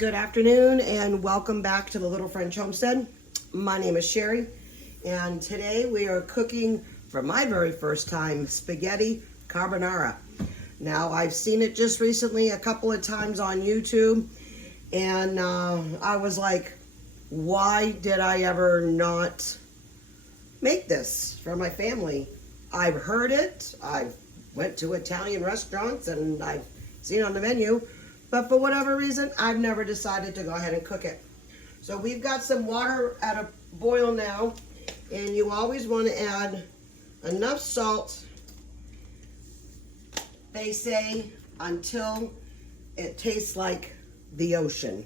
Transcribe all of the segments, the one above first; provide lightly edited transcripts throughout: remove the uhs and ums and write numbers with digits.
Good afternoon and welcome back to the Little French Homestead. My name is Sherry and today we are cooking for my very first time spaghetti carbonara. Now I've seen it just recently a couple of times on YouTube and I was like, why did I ever not make this for my family? I've heard it, I've went to Italian restaurants and I've seen it on the menu, but for whatever reason, I've never decided to go ahead and cook it. So we've got some water at a boil now, and you always want to add enough salt, they say, until it tastes like the ocean.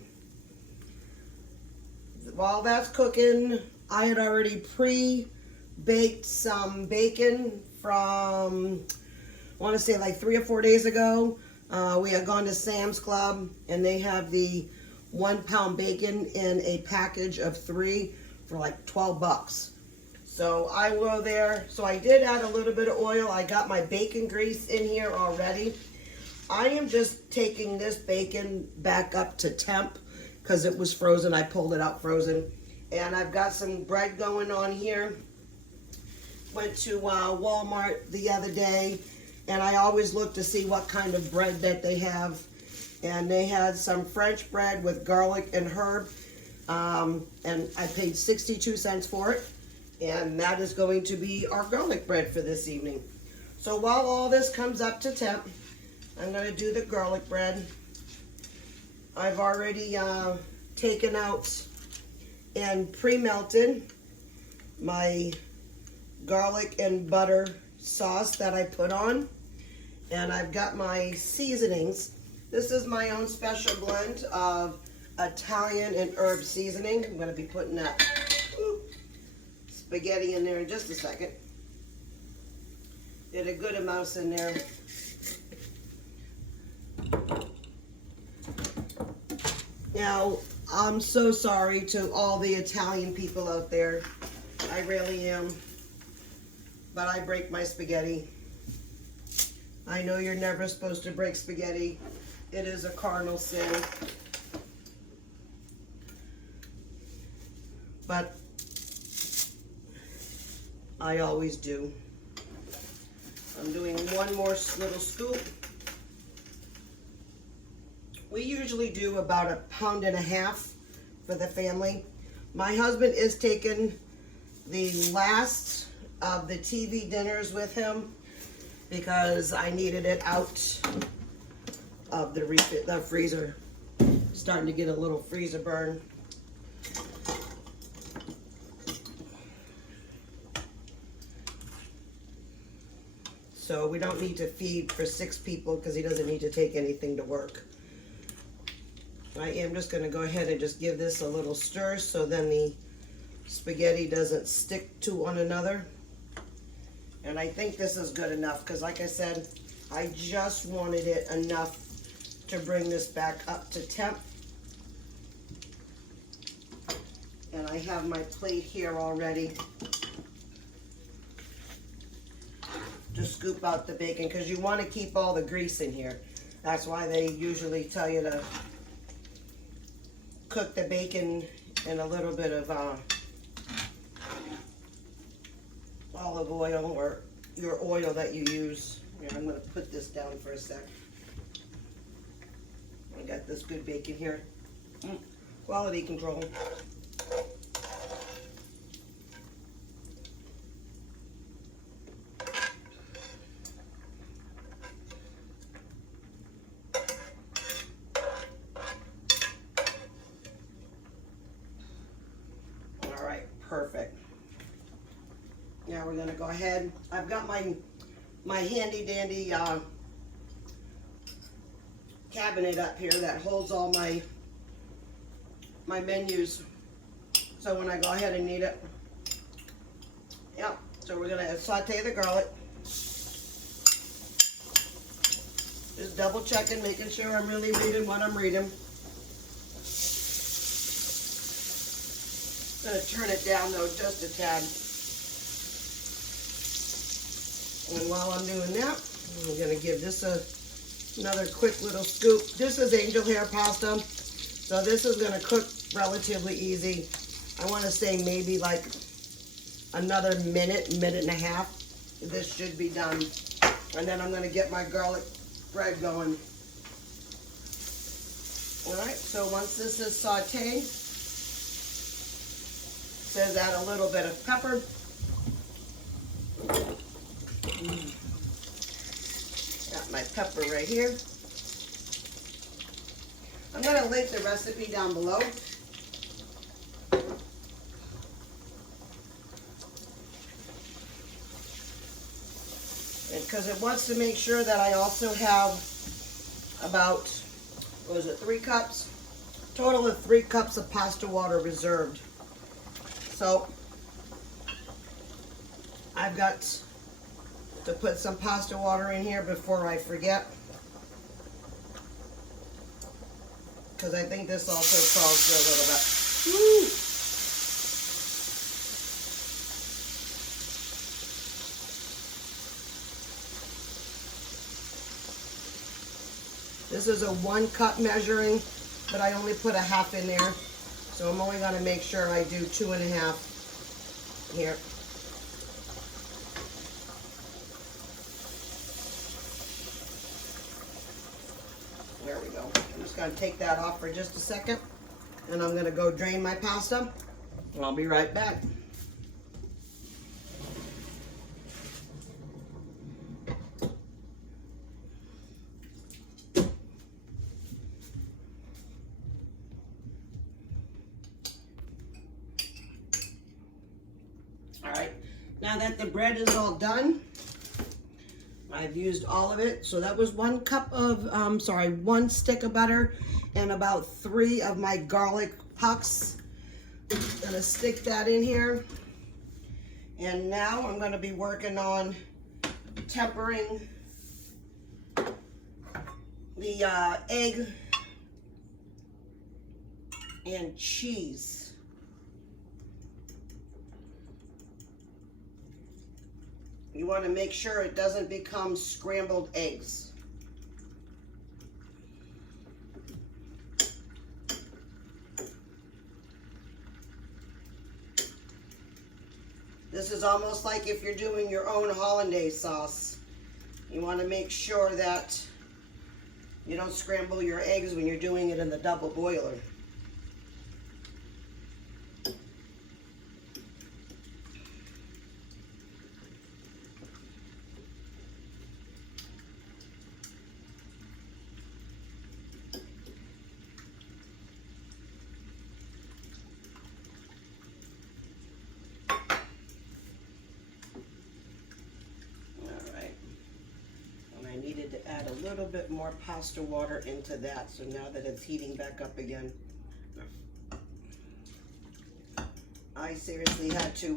While that's cooking, I had already pre-baked some bacon from, I want to say like 3 or 4 days ago. We had gone to Sam's Club and they have the 1 pound bacon in a package of 3 for like 12 bucks. So I go there. So I did add a little bit of oil. I got my bacon grease in here already. I am just taking this bacon back up to temp because it was frozen. I pulled it out frozen. And I've got some bread going on here. Went to Walmart the other day. And I always look to see what kind of bread that they have. And they had some French bread with garlic and herb. And I paid 62 cents for it. And that is going to be our garlic bread for this evening. So while all this comes up to temp, I'm going to do the garlic bread. I've already taken out and pre-melted my garlic and butter sauce that I put on. And I've got my seasonings. This is my own special blend of Italian and herb seasoning. I'm going to be putting that spaghetti in there in just a second. Get a good amount in there. Now, I'm so sorry to all the Italian people out there. I really am. But I break my spaghetti. I know you're never supposed to break spaghetti. It is a cardinal sin. But I always do. I'm doing one more little scoop. We usually do about 1.5 pounds for the family. My husband is taking the last of the TV dinners with him because I needed it out of the freezer. Starting to get a little freezer burn. So we don't need to feed for 6 people because he doesn't need to take anything to work. I am just going to go ahead and just give this a little stir so then the spaghetti doesn't stick to one another. And I think this is good enough because, like I said, I just wanted it enough to bring this back up to temp. And I have my plate here already to scoop out the bacon because you want to keep all the grease in here. That's why they usually tell you to cook the bacon in a little bit of olive oil or your oil that you use. Here, I'm going to put this down for a sec. I got this good bacon here. Quality control. All right, perfect. Now we're going to go ahead. I've got my handy dandy cabinet up here that holds all my menus. So when I go ahead and need it. Yep. So we're going to saute the garlic. Just double checking, making sure I'm really reading what I'm reading. I'm going to turn it down though just a tad. And while I'm doing that, I'm going to give this another quick little scoop. This is angel hair pasta. So this is gonna cook relatively easy. I wanna say maybe like another minute, minute and a half. This should be done. And then I'm gonna get my garlic bread going. All right, so once this is sauteed, it says add a little bit of pepper. Got my pepper right here. I'm gonna link the recipe down below. Because it wants to make sure that I also have about, what is it, 3 cups? Total of 3 cups of pasta water reserved. So I've got to put some pasta water in here before I forget. Because I think this also calls for a little bit. Woo! This is a 1 cup measuring, but I only put a half in there. So I'm only gonna make sure I do 2.5 here. There we go. I'm just gonna take that off for just a second, and I'm gonna go drain my pasta, and I'll be right back. Now that the bread is all done, I've used all of it. So that was 1 cup of, 1 stick of butter and about 3 of my garlic pucks. I'm gonna stick that in here. And now I'm gonna be working on tempering the egg and cheese. You want to make sure it doesn't become scrambled eggs. This is almost like if you're doing your own hollandaise sauce. You want to make sure that you don't scramble your eggs when you're doing it in the double boiler. Needed to add a little bit more pasta water into that, so now that it's heating back up again, I seriously had to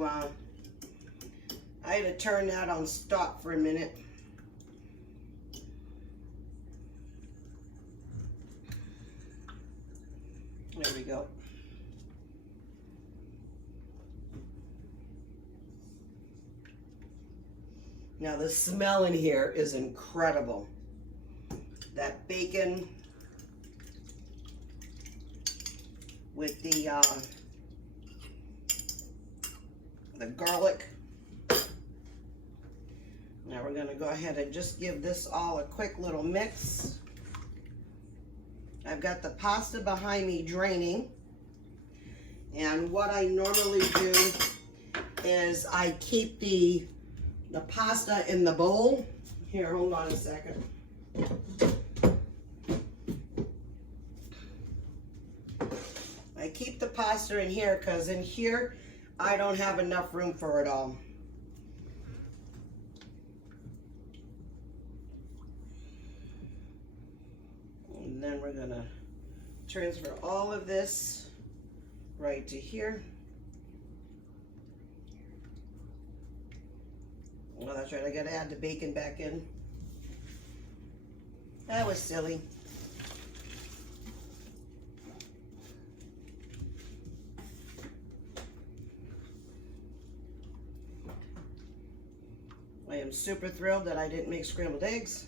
turn that on stop for a minute. There we go. Now the smell in here is incredible. That bacon with the garlic. Now we're gonna go ahead and just give this all a quick little mix. I've got the pasta behind me draining. And what I normally do is I keep the pasta in the bowl. Here, hold on a second. I keep the pasta in here because in here I don't have enough room for it all. And then we're gonna transfer all of this right to here. Oh, that's right, I gotta add the bacon back in. That was silly. I am super thrilled that I didn't make scrambled eggs.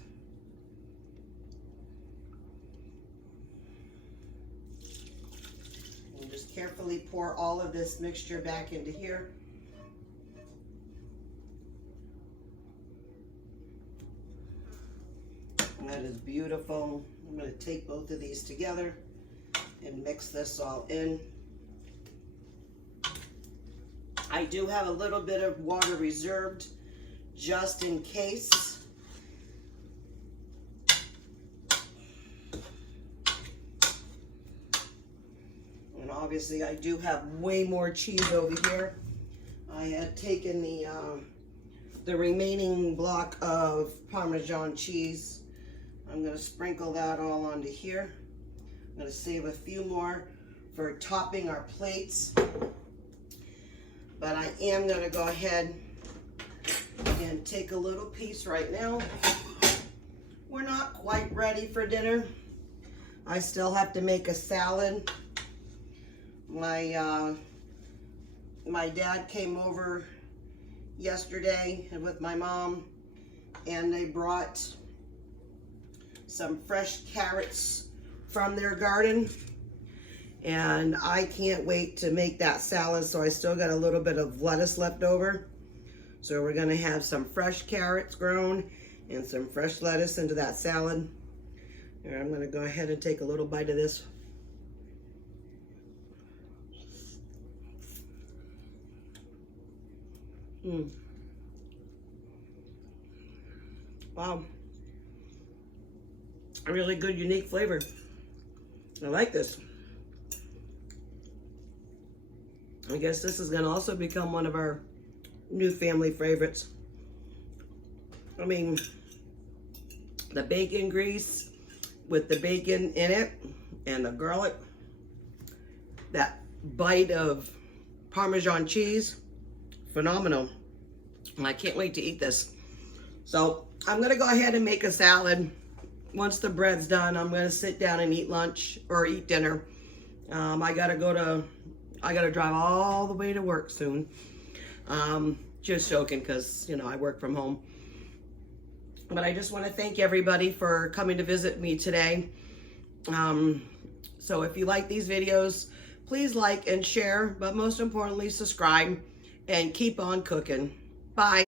Carefully pour all of this mixture back into here. And that is beautiful. I'm going to take both of these together and mix this all in. I do have a little bit of water reserved just in case. And obviously I do have way more cheese over here. I had taken the remaining block of Parmesan cheese. I'm going to sprinkle that all onto here. I'm going to save a few more for topping our plates. But I am going to go ahead and take a little piece right now. We're not quite ready for dinner. I still have to make a salad. My dad came over yesterday with my mom, and they brought some fresh carrots from their garden. And I can't wait to make that salad, so I still got a little bit of lettuce left over. So we're gonna have some fresh carrots grown and some fresh lettuce into that salad. And I'm gonna go ahead and take a little bite of this. Wow. A really good, unique flavor. I like this. I guess this is gonna also become one of our new family favorites. I mean, the bacon grease with the bacon in it and the garlic, that bite of Parmesan cheese, phenomenal. And I can't wait to eat this. So I'm gonna go ahead and make a salad. Once the bread's done, I'm gonna sit down and eat lunch or eat dinner. I gotta drive all the way to work soon. Just joking, because you know I work from home. But I just want to thank everybody for coming to visit me today. So if you like these videos, please like and share, but most importantly, subscribe and keep on cooking. Bye.